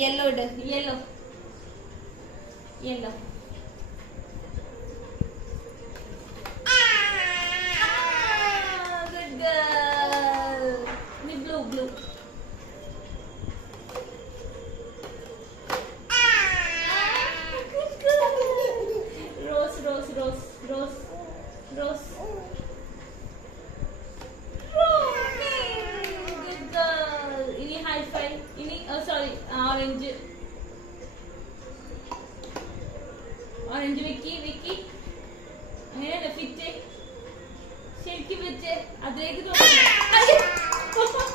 Yellow idu. Yellow. Yellow. Good girl. Blue, blue. Good girl. Rose, rose, rose, rose, rose. Good girl. Ini high five. Ini sorry, orange. Orange Vicky, Vicky. അങ്ങനെയല്ല fit ശരിക്കും വെച്ച് അതിലേക്ക് തോന്നുന്നു.